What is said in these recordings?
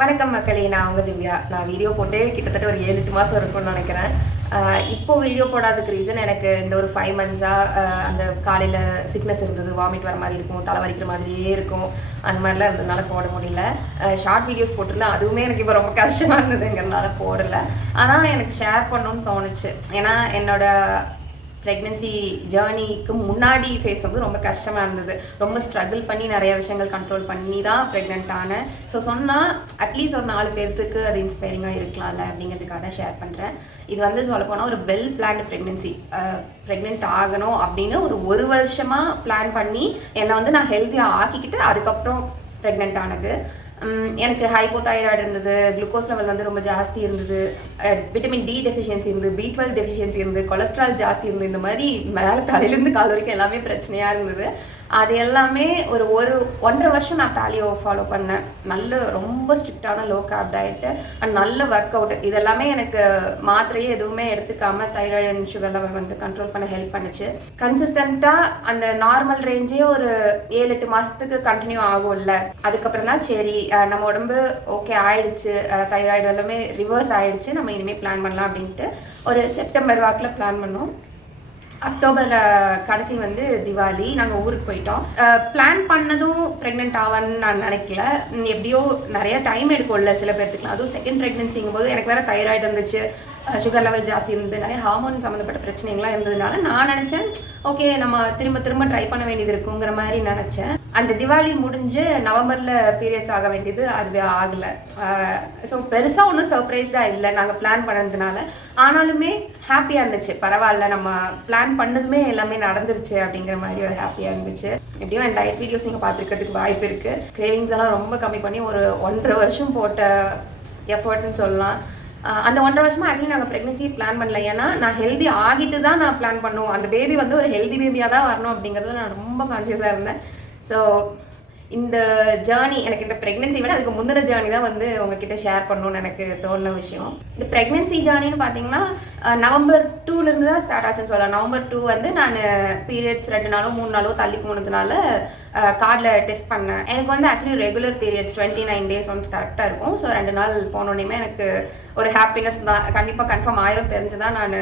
வணக்கம் மக்களே, நான் உங்க திவ்யா. நான் வீடியோ போட்டு கிட்டத்தட்ட ஒரு 7-8 மாதம் இருக்கும்னு நினைக்கிறேன். இப்போ வீடியோ போடாததுக்கு ரீசன் எனக்கு இந்த ஒரு 5 மந்த்ஸாக அந்த காலையில் சிக்னஸ் இருந்தது, வாமிட் வர மாதிரி இருக்கும், தலை வலிக்கிற மாதிரியே இருக்கும். அந்த மாதிரிலாம் இருந்ததுனால போட முடியல. ஷார்ட் வீடியோஸ் போட்டிருந்தேன், அதுவுமே எனக்கு இப்போ ரொம்ப கஷ்டமாக இருந்ததுங்கிறதுனால போடலை. ஆனால் எனக்கு ஷேர் பண்ணணும்னு தோணுச்சு. ஏன்னா என்னோட ப்ரெக்னென்சி ஜேர்னிக்கு முன்னாடி ஃபேஸ் வந்து ரொம்ப கஷ்டமாக இருந்தது. ரொம்ப ஸ்ட்ரகிள் பண்ணி நிறைய விஷயங்கள் கண்ட்ரோல் பண்ணி தான் ப்ரெக்னென்ட் ஆனேன். ஸோ சொன்னால் அட்லீஸ்ட் ஒரு 4 பேர்த்துக்கு அது இன்ஸ்பைரிங்காக இருக்கலாம்ல அப்படிங்கிறதுக்காக தான் ஷேர் பண்ணுறேன். இது வந்து சொல்லப்போனால் ஒரு வெல் பிளான்டு ப்ரெக்னென்சி. ப்ரெக்னென்ட் ஆகணும் அப்படின்னு ஒரு வருஷமாக பிளான் பண்ணி என்னை வந்து நான் ஹெல்த்தியாக ஆக்கிக்கிட்டு அதுக்கப்புறம் ப்ரெக்னென்ட் ஆனது. எனக்கு ஹைப்போதைராய்டு இருந்தது, குளுக்கோஸ் லெவல் வந்து ரொம்ப ஜாஸ்தி இருந்தது, விட்டமின் டி டெஃபிஷியன்சி இருந்தது, B12 டெஃபிஷியன்சி இருந்தது, கொலஸ்ட்ரால் ஜாஸ்தி இருந்தது. இந்த மாதிரி மேலே தலையிலேருந்து கால் வரைக்கும் எல்லாமே பிரச்சனையாக இருந்தது. அது எல்லாமே ஒரு 1.5 வருஷம் நான் பேலியோ ஃபாலோ பண்ணேன். ரொம்ப ஸ்ட்ரிக்டான லோ கார்ப் டயட்டு அண்ட் நல்ல ஒர்க் அவுட். இதெல்லாமே எனக்கு மாத்திரையே எதுவுமே எடுத்துக்காமல் தைராய்டு அண்ட் சுகர் லெவல் வந்து கண்ட்ரோல் பண்ண ஹெல்ப் பண்ணுச்சு. கன்சிஸ்டண்ட்டாக அந்த நார்மல் ரேஞ்சே ஒரு 7-8 மாதத்துக்கு கண்டினியூ ஆகும்ல. அதுக்கப்புறம் தான் சரி நம்ம உடம்பு ஓகே ஆயிடுச்சு, தைராய்டு எல்லாமே ரிவர்ஸ் ஆயிடுச்சு, நம்ம இனிமேல் பிளான் பண்ணலாம் அப்படின்ட்டு ஒரு செப்டம்பர் வாக்கில் பிளான் பண்ணோம். அக்டோபர் கடைசி வந்து திவாலி, நாங்கள் ஊருக்கு போயிட்டோம். பிளான் பண்ணதும் ப்ரெக்னென்ட் ஆவான்னு நான் நினைக்கல. எப்படியோ நிறைய டைம் எடுக்கும்ல சில பேர்த்துக்குலாம். அதுவும் செகண்ட் ப்ரெக்னென்சிங்கும் போது எனக்கு வேறு தைராய்டு இருந்துச்சு, சுகர் லெவல் ஜாஸ்தி இருந்தது, நிறைய ஹார்மோன் சம்மந்தப்பட்ட பிரச்சனைகள்லாம் இருந்ததுனால நான் நினச்சேன் ஓகே நம்ம திரும்ப ட்ரை பண்ண வேண்டியது இருக்குங்கிற மாதிரி நினச்சேன். அந்த திவாலி முடிஞ்சு நவம்பரில் பீரியட்ஸ் ஆக வேண்டியது அதுவே ஆகலை. ஸோ பெருசாக ஒன்றும் சர்ப்ரைஸ்டாக இல்லை நாங்கள் பிளான் பண்ணதுனால. ஆனாலுமே ஹாப்பியாக இருந்துச்சு. பரவாயில்ல, நம்ம பிளான் பண்ணதுமே எல்லாமே நடந்துருச்சு அப்படிங்கிற மாதிரி ஒரு ஹாப்பியாக இருந்துச்சு. எப்படியும் என் டயட் வீடியோஸ் நீங்கள் பார்த்துருக்கிறதுக்கு வாய்ப்பு இருக்குது. கிரேவிங்ஸ் எல்லாம் ரொம்ப கம்மி பண்ணி ஒரு 1.5 வருஷம் போட்ட எஃபர்ட்னு சொல்லலாம். அந்த 1.5 வருஷமாக ஆக்சுவலி நாங்கள் ப்ரெக்னென்சி பிளான் பண்ணல. ஏன்னா நான் ஹெல்தி ஆகிட்டு தான் நான் பிளான் பண்ணுவோம். அந்த பேபி வந்து ஒரு ஹெல்தி பேபியாக தான் வரணும் அப்படிங்கிறதுல நான் ரொம்ப கான்ஷியஸாக இருந்தேன். ஸோ இந்த ஜேர்னி, எனக்கு இந்த ப்ரெக்னென்சி விட அதுக்கு முந்தின ஜேர்னி தான் வந்து உங்ககிட்ட ஷேர் பண்ணணும்னு எனக்கு தோணுன விஷயம். இந்த ப்ரெக்னென்சி ஜேர்னின்னு பார்த்தீங்கன்னா நவம்பர் 2லேருந்து தான் ஸ்டார்ட் ஆச்சுன்னு சொல்லலாம். நவம்பர் 2 வந்து நான் பீரியட்ஸ் 2 நாளோ 3 நாளோ தள்ளி போனதுனால கார்டில் டெஸ்ட் பண்ணேன். எனக்கு வந்து actually regular periods 29 days once கரெக்டாக இருக்கும். ஸோ 2 நாள் போனோடனே எனக்கு ஒரு ஹாப்பினஸ் தான், கண்டிப்பாக கன்ஃபார்ம் ஆயிரும் தெரிஞ்சு தான் நான்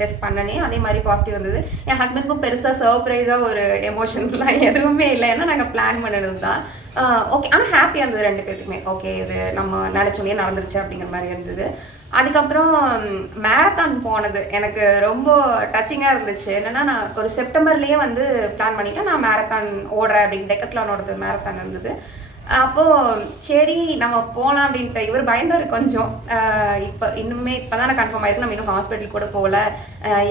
டெஸ்ட் பண்ணனே. அதே மாதிரி பாசிட்டிவ் வந்தது. என் ஹஸ்பண்டுக்கும் பெருசாக சர்ப்ரைஸாக ஒரு எமோஷன்லாம் எதுவுமே இல்லை. ஏன்னா நாங்கள் பிளான் பண்ணது தான். ஓகே, ஆனால் ஹாப்பியாக இருந்தது 2 பேர்த்துக்குமே. ஓகே, இது நம்ம நினச்சோன்னே நடந்துருச்சு அப்படிங்கிற மாதிரி இருந்தது. அதுக்கப்புறம் மேரத்தான் போனது எனக்கு ரொம்ப டச்சிங்காக இருந்துச்சு. என்னென்னா நான் ஒரு செப்டம்பர்லேயே வந்து பிளான் பண்ணிவிட்டேன் நான் மேரத்தான் ஓடுறேன் அப்படின்னு. டெக்கத்லானோடது மேரத்தான் இருந்தது. அப்போது சரி நம்ம போகலாம் அப்படின்ட்டு. இவர் பயந்தார் கொஞ்சம். இப்போ தான் கன்ஃபார்ம் ஆயிருக்கு, நம்ம இன்னும் ஹாஸ்பிட்டல் கூட போகல,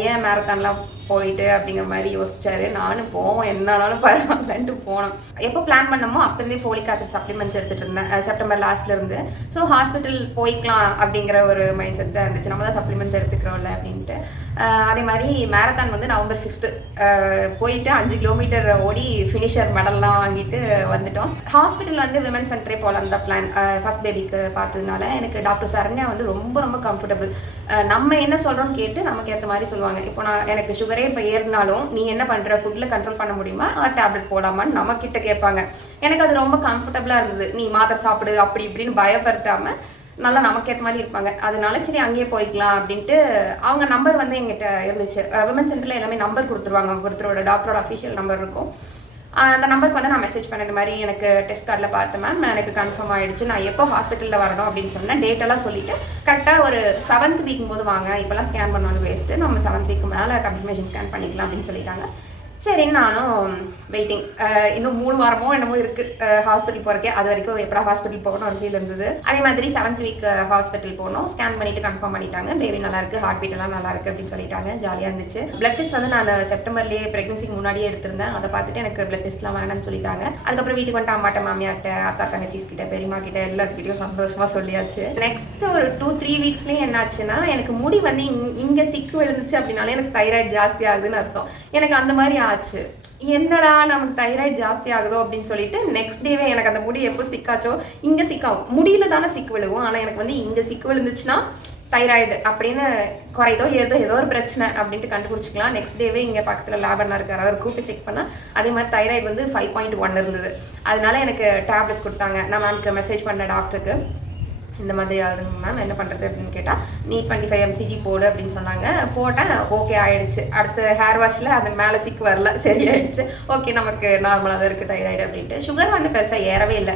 ஏன் மேரத்தான்லாம் போயிட்டு அப்படிங்கிற மாதிரி யோசிச்சாரு. நானும் போவோம், என்னாலும் பரவாயில்லன்ட்டு போனோம். எப்போ பிளான் பண்ணமோ அப்போருந்தே ஃபோலிக் ஆசிட் சப்ளிமெண்ட்ஸ் எடுத்துகிட்டு இருந்தேன் செப்டம்பர் லாஸ்ட்லேருந்து. ஸோ ஹாஸ்பிட்டல் போய்க்கலாம் அப்படிங்கிற ஒரு மைண்ட் செட் தான் இருந்துச்சு, நம்ம தான் சப்ளிமெண்ட்ஸ் எடுத்துக்கிறோம்ல அப்படின்ட்டு. அதே மாதிரி மேரத்தான் வந்து நவம்பர் 5 போயிட்டு 5 கிலோமீட்டர் ஓடி ஃபினிஷர் மெடல்லாம் வாங்கிட்டு வந்துட்டோம். ஹாஸ்பிட்டல் வந்து விமன் சென்டரே போகலாம் தான் பிளான். ஃபர்ஸ்ட் பேபிக்கு பார்த்ததுனால எனக்கு டாக்டர் சரண்யா வந்து ரொம்ப கம்ஃபர்டபுள். நம்ம என்ன சொல்கிறோன்னு கேட்டு நமக்கு ஏற்ற மாதிரி சொல்லுவாங்க. இப்போ எனக்கு சுகரே இப்போ ஏறினாலும் நீ என்ன பண்ணுற, ஃபுட்டில் கண்ட்ரோல் பண்ண முடியுமா, டேப்லெட் போகலாமான்னு நம்மக்கிட்ட கேட்பாங்க. எனக்கு அது ரொம்ப கம்ஃபர்டபுளாக இருந்தது. நீ மாத்திரை சாப்பிடு அப்படி இப்படின்னு பயப்படுத்தாமல் நல்லா நமக்கு ஏற்ற மாதிரி இருப்பாங்க. அதனால சரி அங்கேயே போய்க்கலாம் அப்படின்ட்டு அவங்க நம்பர் வந்து எங்கிட்ட இருந்துச்சு. விமன் சென்டரில் எல்லாமே நம்பர் கொடுத்துருவாங்க, ஒருத்தரோட டாக்டரோட அஃபிஷியல் நம்பர் இருக்கும். அந்த நம்பருக்கு வந்து நான் மெசேஜ் பண்ண, இந்த மாதிரி எனக்கு டெஸ்ட் கார்டில் பார்த்தேன் மேம், எனக்கு கன்ஃபார்ம் ஆகிடுச்சு, நான் எப்போ ஹாஸ்பிட்டலில் வரணும் அப்படின்னு சொன்னேன். டேட்டெல்லாம் சொல்லிவிட்டு கரெக்டாக ஒரு 7th வீக்கும் போது வாங்க, இப்போலாம் ஸ்கேன் பண்ணாலும் வேஸ்ட்டு, நம்ம 7th வீக்கு மேலே கன்ஃபர்மேஷன் ஸ்கேன் பண்ணிக்கலாம் அப்படின்னு சொல்லிட்டாங்க. சரின்னு நானும் வெயிட்டிங். இன்னும் 3 வாரமோ என்னமோ இருக்குது ஹாஸ்பிட்டல் போகிறக்கே. அது வரைக்கும் எப்படா ஹாஸ்பிட்டல் போகணும் ஒரு ஃபீல் இருந்தது. அதே மாதிரி 7th வீக் ஹாஸ்பிட்டல் போனோம். ஸ்கேன் பண்ணிவிட்டு கன்ஃபார்ம் பண்ணிட்டாங்க, பேபி நல்லாயிருக்கு, ஹார்ட் பீட் எல்லாம் நல்லாயிருக்கு அப்படின்னு சொல்லிட்டாங்க. ஜாலியாக இருந்துச்சு. பிளட் டெஸ்ட் வந்து நான் செப்டம்பர்லேயே ப்ரெக்னன்சிக்கு முன்னாடியே எடுத்திருந்தேன். அதை பார்த்துட்டு எனக்கு பிளட் டெஸ்ட்லாம் வேணாம்னு சொல்லிட்டாங்க. அதுக்கப்புறம் வீட்டுக்கு வந்துட்டு அம்மாட்ட, மாமியார்கிட்ட, அக்கா தங்கச்சிஸ் கிட்ட, பெரியம்மா கிட்ட எல்லாத்துக்கிட்டையும் சந்தோஷமாக சொல்லியாச்சு. நெக்ஸ்ட் ஒரு 2-3 வீக்ஸ்லேயே என்னாச்சுன்னா எனக்கு முடி வந்து இங்கே சிக்கு விழுந்துச்சு அப்படின்னாலே எனக்கு தைராய்டு ஜாஸ்தி ஆகுதுன்னு அர்த்தம். எனக்கு அந்த மாதிரி ஆச்சு. என்னடா நமக்கு தைராய்டு ஜாஸ்தி ஆகுதோ அப்படின்னு சொல்லிட்டு நெக்ஸ்ட் டேவே எனக்கு அந்த முடி எப்போ சிக்காச்சோ, இங்கே சிக்காகும். முடியல தானே சிக்கு விழுவும், ஆனால் எனக்கு வந்து இங்கே சிக்கு விழுந்துச்சுன்னா தைராய்டு அப்படின்னு குறைதோ ஏதோ ஒரு பிரச்சனை அப்படின்ட்டு கண்டுபிடிச்சிக்கலாம். நெக்ஸ்ட் டேவே இங்கே பக்கத்தில் லேபர்னா இருக்கார், அவர் கூப்பிட்டு செக் பண்ணால் அதே மாதிரி தைராய்டு வந்து 5.1 இருந்தது. அதனால எனக்கு டேப்லெட் கொடுத்தாங்க. நான் மேம்க்கு மெசேஜ் பண்ணேன் டாக்டருக்கு, இந்த மாதிரி ஆகுதுங்க மேம், என்ன பண்ணுறது அப்படின்னு கேட்டால், நீ 25 mcg போடு அப்படின்னு சொன்னாங்க. போட்டேன், ஓகே ஆகிடுச்சு. அடுத்த ஹேர் வாஷில் அந்த மேலே சிக்கு வரல, சரியாயிடுச்சு. ஓகே நமக்கு நார்மலாக தான் இருக்குது தைராய்டு அப்படின்ட்டு. சுகர் வந்து பெருசாக ஏறவே இல்லை.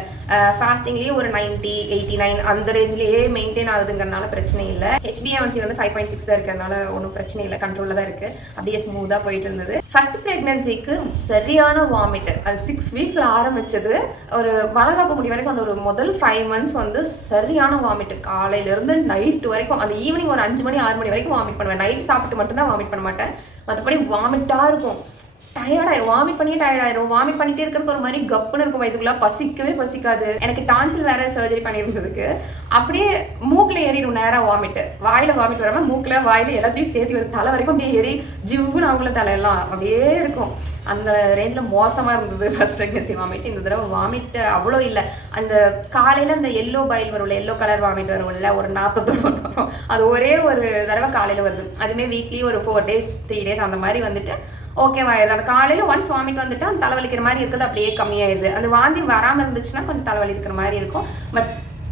ஃபாஸ்டிங்லேயே ஒரு 90, 89 அந்த ரேஞ்சிலேயே மெயின்டைன் ஆகுதுங்கிறதுனால பிரச்சனை இல்லை. HbA1c வந்து 5.6 தான் இருக்கிறதுனால ஒன்றும் பிரச்சனை இல்லை, கண்ட்ரோலில் தான் இருக்குது. அப்படியே ஸ்மூத்தாக போயிட்டு இருந்தது. ஃபர்ஸ்ட் ப்ரெக்னன்சிக்கு சரியான வாமிட். அது 6 வீக்ஸில் ஆரம்பிச்சது. ஒரு வளகாப்பு முடி வரைக்கும் அந்த ஒரு முதல் 5 months வந்து சரியான வாமிட். காலையிலேருந்து நைட்டு வரைக்கும், அந்த ஈவினிங் ஒரு 5 மணி 6 மணி வரைக்கும் வாமிட் பண்ணுவேன். நைட் சாப்பிட்டு மட்டும்தான் வாமிட் பண்ண மாட்டேன், மற்றபடி வாமிட்டாக இருக்கும். டயர்டாயிரும், வாமிட் பண்ணியே டயர்டாயிரும். வாமிட் பண்ணிட்டே இருக்கிறது ஒரு மாதிரி கப்புன்னு இருக்கும் வயிற்றுக்குள்ள, பசிக்கவே பசிக்காது. எனக்கு டான்சில் வேற சர்ஜரி பண்ணியிருந்ததுக்கு அப்படியே மூக்கில் ஏறிடும் நேராக வாமிட்டு. வாயில் வாமிட் வராமல் மூக்கில் வாயில் எல்லாத்தையும் சேர்த்து வரும். தலை வரைக்கும் அப்படியே ஏறி ஜிவ்வுன்னு அவங்கள தலையெல்லாம் அப்படியே இருக்கும். அந்த ரேஞ்சில் மோசமாக இருந்தது ஃபர்ஸ்ட் ப்ரெக்னன்சி வாமிட். இந்த தடவை வாமிட் அவ்வளோ இல்லை. அந்த காலையில் அந்த எல்லோ பைல் வரும்ல, எல்லோ கலர் வாமிட் வரும்ல, ஒரு 40 வரும். அது ஒரே ஒரு தடவை காலையில் வருது. அதுவுமே வீக்லி ஒரு 4 days 3 days அந்த மாதிரி வந்துட்டு ஓகேவாயிருது. அந்த காலையில் ஒன்ஸ் வாமிட் வந்துட்டு அந்த தலைவலிக்கிற மாதிரி இருக்குது, அப்படியே கம்மியாயிருது. அந்த வாந்தி வராமல் இருந்துச்சுன்னா கொஞ்சம் தலைவலி இருக்கிற மாதிரி இருக்கும். பட்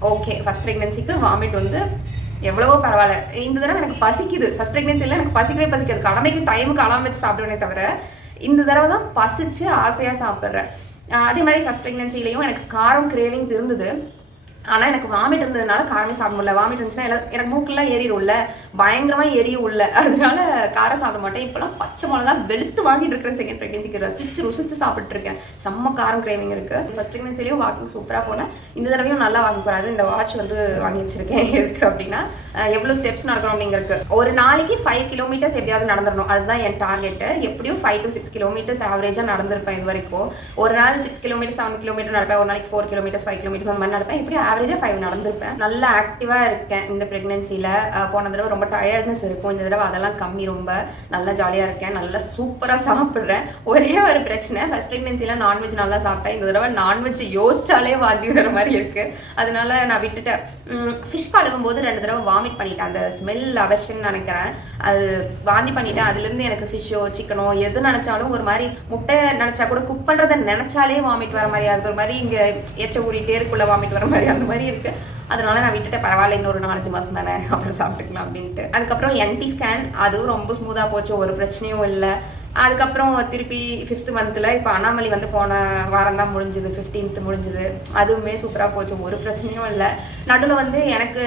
ஓகே, ஃபர்ஸ்ட் ப்ரெக்னன்சிக்கு வாமிட் வந்து எவ்வளவோ பரவாயில்ல. இந்த தடவை எனக்கு பசிக்குது. ஃபர்ஸ்ட் ப்ரெக்னன்சியில் எனக்கு பசிக்கவே பசிக்காது. கடமைக்கு டைமுக்கு அலாம் வச்சு சாப்பிடுவேனே தவிர இந்த தடவை தான் பசிச்சு ஆசையாக சாப்பிட்றேன். அதே மாதிரி ஃபர்ஸ்ட் ப்ரெக்னன்சிலையும் எனக்கு காரம் கிரேவிங்ஸ் இருந்தது. ஆனால் எனக்கு வாமிட் இருந்ததுனால காரமே சாப்பிட முடியல. வாமிட் இருந்துச்சுன்னா எனக்கு மூக்கெல்லாம் எரியும்ல, பயங்கரமாக எரியும் உள்ள, அதனால காரம் சாப்பிட மாட்டேன். இப்போலாம் பச்சை மிளகா வெளுத்து வாங்கிட்டு இருக்கிறேன். செகண்ட் ப்ரெக்னன்சிக்கு ருசிச்சு சாப்பிட்டு இருக்கேன். செம்ம காரம் கிரேவிங் இருக்கு. ஃபர்ஸ்ட் ப்ரெக்னன்சிலையும் வாக்கிங் சூப்பராக போனேன். இந்த தடவையும் நல்லா வாங்கி போறாது. இந்த வாட்ச் வந்து வாங்கி வச்சிருக்கேன். எதுக்கு அப்படின்னா எவ்வளோ ஸ்டெப்ஸ் நடக்கணும் அப்படிங்கிறதுக்கு. ஒரு நாளைக்கு 5 kilometers எப்படியாவது நடந்துடணும், அதுதான் என் டார்கெட்டு. எப்படியும் 5 to 6 kilometers ஆவரேஜாக நடந்திருப்பேன் இது வரைக்கும். ஒரு நாள் 6 kilometers 7 kilometers நடப்பேன். ஒரு நாளைக்கு 4 kilometers 5 kilometers அந்த மாதிரி நடப்பேன். இப்படி ஆவரேஜாக 5 நடந்திருப்பேன். நல்லா ஆக்டிவாக இருக்கேன் இந்த ப்ரெக்னன்சியில். போன தடவை ரொம்ப டயர்ட்னஸ் இருக்கும், இந்த தடவை அதெல்லாம் கம்மி. ரொம்ப நல்லா ஜாலியாக இருக்கேன், நல்லா சூப்பராக சாப்பிட்றேன். ஒரே ஒரு பிரச்சனை, ஃபர்ஸ்ட் ப்ரெக்னன்சியில் நான்வெஜ் நல்லா சாப்பிட்டேன். இந்த தடவை நான்வெஜ் யோசிச்சாலே வாந்தி வர மாதிரி இருக்குது. அதனால நான் விட்டுட்டேன். ஃபிஷ் கழுவும் போது 2 தடவை வாமிட் பண்ணிட்டேன். அந்த ஸ்மெல் அவர்ஷன் நினைக்கிறேன், அது வாந்தி பண்ணிட்டேன். அதுலேருந்து எனக்கு ஃபிஷ்ஷோ சிக்கனோ எது நினச்சாலும் ஒரு மாதிரி, முட்டை நினச்சா கூட குக் பண்ணுறதை நினச்சாலே வாமிட் வர மாதிரி ஆகுது. ஒரு மாதிரி இங்கே எச்ச ஊறிட்டே இருக்குள்ள வாமிட் வர மாதிரி அந்த மாதிரி இருக்குது. அதனால நான் விட்டுட்டு பரவாயில்ல, இன்னொரு 4-5 மாதம் தானே, அப்புறம் சாப்பிட்டுக்கலாம் அப்படின்ட்டு. அதுக்கப்புறம் NT ஸ்கேன், அதுவும் ரொம்ப ஸ்மூத்தாக போச்சு, ஒரு பிரச்சனையும் இல்லை. அதுக்கப்புறம் திருப்பி 5th month இப்போ அண்ணாமலை வந்து போன வாரம் தான் முடிஞ்சுது, 15th முடிஞ்சுது. அதுவுமே சூப்பராக போச்சு, ஒரு பிரச்சனையும் இல்லை. நடுவில் வந்து எனக்கு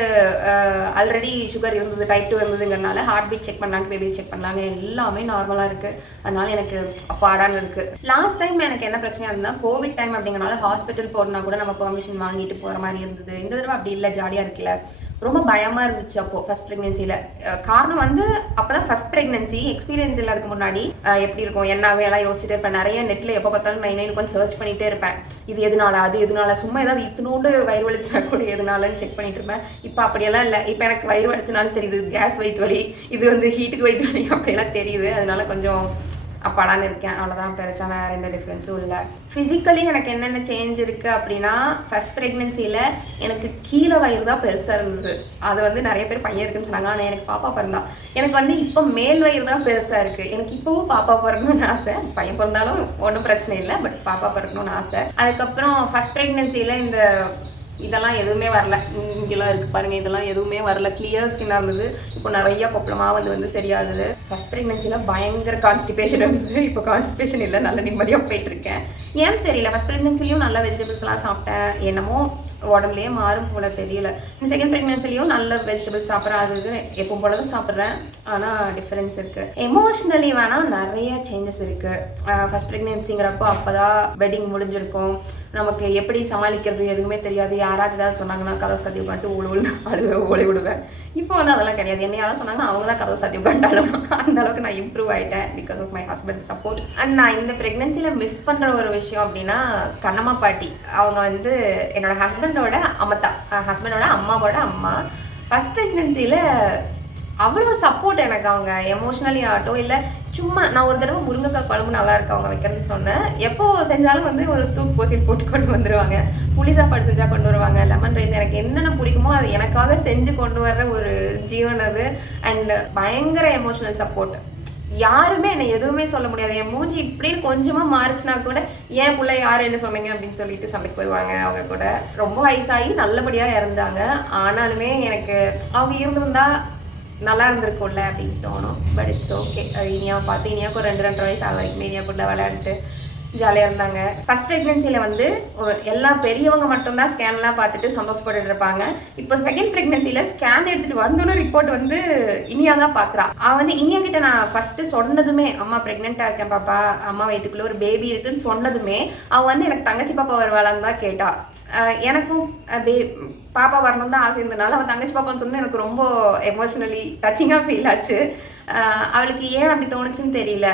ஆல்ரெடி சுகர் இருந்தது, டைப் 2 இருந்ததுங்கிறனால ஹார்ட் பீட் செக் பண்ணலான்னு, பேபி செக் பண்ணலாங்க, எல்லாமே நார்மலாக இருக்குது. அதனால எனக்கு அப்பாடான்னு இருக்குது. லாஸ்ட் டைம் எனக்கு என்ன பிரச்சனையாக இருந்தால் கோவிட் டைம் அப்படிங்கிறனால ஹாஸ்பிட்டல் போகிறனா கூட நம்ம பெர்மிஷன் வாங்கிட்டு போகிற மாதிரி இருந்தது. இந்த தடவை அப்படி இல்லை, ஜாலியாக இருக்குல்ல. ரொம்ப பயமாக இருந்துச்சு அப்போது ஃபர்ஸ்ட் ப்ரெக்னன்சியில். காரணம் வந்து அப்போ தான் ஃபர்ஸ்ட் ப்ரெக்னன்சி, எக்ஸ்பீரியன்ஸ் இல்லை. அதுக்கு முன்னாடி எப்படி இருக்கும் என்னாகும் எல்லாம் யோசிச்சுட்டே இருப்பேன். நிறைய நெட்டில் எப்போ பார்த்தாலும் 9 உட்காந்து சர்ச் பண்ணிகிட்டே இருப்பேன். இது எதுனால, அது எதுனால, சும்மா ஏதாவது இத்தினோண்டு வயிறு வலிச்சா கூட எதுனாலன்னு செக் பண்ணிட்டு இருப்பேன். இப்போ அப்படியெல்லாம் இல்லை. இப்போ எனக்கு வயிறு வலிச்சனாலும் தெரியுது, கேஸ் வயிற்று வலி, இது வந்து ஹீட்டுக்கு வயிற்று வலி அப்படியெல்லாம் தெரியுது. அதனால கொஞ்சம் அப்பாடான்னு இருக்கேன், அவ்வளோதான். பெருசாக வேறு எந்த டிஃப்ரென்ஸும் இல்லை. ஃபிசிக்கலி எனக்கு என்னென்ன சேஞ்ச் இருக்குது அப்படின்னா, ஃபர்ஸ்ட் ப்ரெக்னன்சியில் எனக்கு கீழே வயிறு தான் பெருசாக இருந்தது. அது வந்து நிறைய பேர் பையன் இருக்குன்னு சொன்னாங்க, ஆனால் எனக்கு பாப்பா பிறந்தா. எனக்கு வந்து இப்போ மேல் வயிறு தான் பெருசாக இருக்குது. எனக்கு இப்போவும் பாப்பா பிறக்கணும்னு ஆசை. பையன் பிறந்தாலும் ஒன்றும் பிரச்சனை இல்லை, பட் பாப்பா பிறக்கணும்னு ஆசை. அதுக்கப்புறம் ஃபர்ஸ்ட் ப்ரெக்னன்சியில் இந்த இதெல்லாம் எதுவுமே வரல. இங்கெல்லாம் இருக்குது பாருங்கள், இதெல்லாம் எதுவுமே வரல. கிளியர் ஸ்கின்னாக இருந்தது. இப்போ நிறைய கொப்பளமாக வந்து சரியாகுது. ஃபர்ஸ்ட் ப்ரெக்னன்சியில் பயங்கர கான்ஸ்டிபேஷன் இருந்தது. இப்போ கான்ஸ்டிபேஷன் இல்லை, நல்ல நிம்மதியாக போயிட்டுருக்கேன். ஏன்னு தெரியல, ஃபர்ஸ்ட் ப்ரெக்னன்சிலையும் நல்ல வெஜிடபிள்ஸ்லாம் சாப்பிட்டேன், என்னமோ உடம்புலேயே மாறும் போல தெரியல. இந்த செகண்ட் ப்ரெக்னன்சிலையும் நல்ல வெஜிடபிள்ஸ் சாப்பிட்றேன், அது எப்போ போல தான் சாப்பிட்றேன், ஆனால் டிஃப்ரென்ஸ் இருக்குது. எமோஷ்னலி வேணால் நிறைய சேஞ்சஸ் இருக்குது. ஃபர்ஸ்ட் ப்ரெக்னன்சிங்கிறப்போ அப்போ தான் வெட்டிங் முடிஞ்சிருக்கும், நமக்கு எப்படி சமாளிக்கிறது எதுவுமே தெரியாது. யாராவது ஏதாவது சொன்னாங்கன்னா கதவை சாத்தி உட்காந்துட்டு ஓடி விடுவேன். இப்போ வந்து அதெல்லாம் கிடையாது. என்ன யாராவது சொன்னாங்கன்னா அவங்க தான் கதவை சாத்தி உட்காண்டாலும் அந்த அளவுக்கு நான் இம்ப்ரூவ் ஆகிட்டேன் because of my husband support. And நான் இந்த ப்ரெக்னன்சியில் மிஸ் பண்ணுற ஒரு விஷயம் அப்படின்னா, கண்ணம்மா பாட்டி. அவங்க வந்து என்னோட ஹஸ்பண்டோட அம்மாவோட அம்மா. ஃபர்ஸ்ட் ப்ரெக்னன்சியில் அவ்வளோ சப்போர்ட் எனக்கு. அவங்க எமோஷ்னலி ஆகட்டும், இல்லை சும்மா நான் ஒரு தடவை முருங்கைக்காய் குழம்பு நல்லா இருக்கு அவங்க வைக்கிறதுன்னு சொன்னேன். எப்போ செஞ்சாலும் வந்து ஒரு தூக்கு போசில் போட்டு கொண்டு வந்துடுவாங்க. புளி சாப்பாடு செஞ்சால் கொண்டு வருவாங்க, லெமன் ரைஸ், எனக்கு என்னென்ன பிடிக்குமோ இருந்தாலும் அது எனக்காக செஞ்சு கொண்டு வர்ற ஒரு ஜீவன் அது. அண்ட் பயங்கர எமோஷனல் சப்போர்ட். யாருமே என்னை எதுவுமே சொல்ல முடியாது. என் மூஞ்சி இப்படின்னு கொஞ்சமாக மாறிச்சுனா கூட ஏன் பிள்ளை யார் என்ன சொன்னீங்க அப்படின்னு சொல்லிட்டு சண்டைக்கு வருவாங்க. அவங்க கூட ரொம்ப வயசாகி நல்லபடியாக இறந்தாங்க. ஆனாலுமே எனக்கு அவங்க இருந்திருந்தா நல்லா இருந்திருக்கும்ல அப்படின்னு தோணும். But it's okay. இனியா பார்த்து இனியாவுக்கு ஒரு 2-2.5 வயசு ஆக வரைக்கும் இனியா கூட விளையாண்டுட்டு ஜாலியாக இருந்தாங்க. ஃபர்ஸ்ட் ப்ரெக்னென்சியில் வந்து எல்லா பெரியவங்க மட்டும்தான் ஸ்கேன்லாம் பார்த்துட்டு சந்தோஷப்பட்டு இருப்பாங்க. இப்போ செகண்ட் ப்ரெக்னென்சியில் ஸ்கேன் எடுத்துகிட்டு வந்தோன்னு ரிப்போர்ட் வந்து இனியா தான் பார்க்குறா. அவன் வந்து இனியா கிட்ட நான் ஃபஸ்ட்டு சொன்னதுமே அம்மா ப்ரெக்னெண்ட்டாக இருக்கேன் பாப்பா, அம்மா வயிற்றுக்குள்ளே ஒரு பேபி இருக்குன்னு சொன்னதுமே அவன் வந்து எனக்கு தங்கச்சி பாப்பா வருவாளான்னு தான் கேட்டா. எனக்கும் பாப்பா வரணும் தான் ஆசை இருந்ததுனால அவன் தங்கச்சி பாப்பான்னு சொன்னால் எனக்கு ரொம்ப எமோஷ்னலி டச்சிங்காக ஃபீல் ஆச்சு. அவளுக்கு ஏன் அப்படி தோணுச்சுன்னு தெரியல.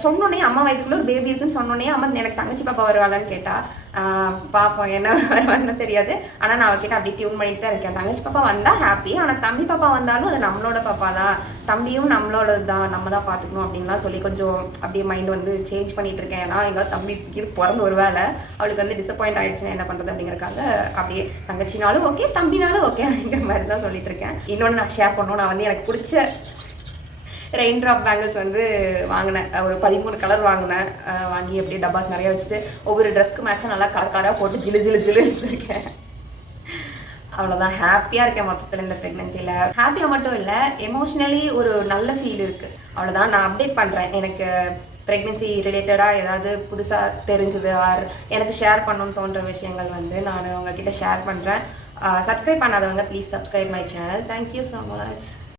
சொன்னோன்னே அம்மா வயிற்றுக்குள்ள ஒரு பேபி இருக்குன்னு சொன்னோன்னே அம்மா எனக்கு தங்கச்சி பாப்பா வருவாளான்னு கேட்டா. பார்ப்போம் என்ன வருவான்னு தெரியாது. ஆனால் நான் அவகிட்ட அப்படி டியூன் பண்ணிட்டு தான் இருக்கேன். தங்கச்சி பாப்பா வந்தால் ஹாப்பி, ஆனால் தம்பி பாப்பா வந்தாலும் அது நம்மளோட பாப்பா தான், தம்பியும் நம்மளோடது தான், நம்ம தான் பார்த்துக்கணும் அப்படின்லாம் சொல்லி கொஞ்சம் அப்படியே மைண்ட் வந்து சேஞ்ச் பண்ணிட்டு இருக்கேன். ஏன்னா எங்கள் தம்பி இது பிறந்து ஒரு வேலை அவளுக்கு வந்து டிசப்பாயிண்ட் ஆயிடுச்சுன்னா என்ன பண்ணுறது அப்படிங்கிறக்காக அப்படியே தங்கச்சினாலும் ஓகே தம்பினாலும் ஓகே அப்படிங்கிற மாதிரி தான் சொல்லிட்டு இருக்கேன். இன்னொன்று நான் ஷேர் பண்ணணும். நான் வந்து எனக்கு பிடிச்ச ரெயின் ட்ராப் பேங்கிள்ஸ் வந்து வாங்கினேன். ஒரு 13 கலர் வாங்கினேன். வாங்கி அப்படியே டப்பாஸ் நிறைய வச்சுட்டு ஒவ்வொரு ட்ரெஸ்க்கு மேட்சாக நல்லா கலராக போட்டு ஜிலு இருக்கேன். அவ்வளோதான். ஹாப்பியாக இருக்கேன் மொத்தத்தில் இந்த ப்ரெக்னென்சியில். ஹாப்பியாக மட்டும் இல்லை, எமோஷ்னலி ஒரு நல்ல ஃபீல் இருக்குது. அவ்வளோதான். நான் அப்டேட் பண்ணுறேன். எனக்கு ப்ரெக்னென்சி ரிலேட்டடாக ஏதாவது புதுசாக தெரிஞ்சது ஆர் எனக்கு ஷேர் பண்ணணும்னு தோன்ற விஷயங்கள் வந்து நான் உங்ககிட்ட ஷேர் பண்ணுறேன். சப்ஸ்கிரைப் பண்ணாதவங்க please subscribe my channel. Thank you so much.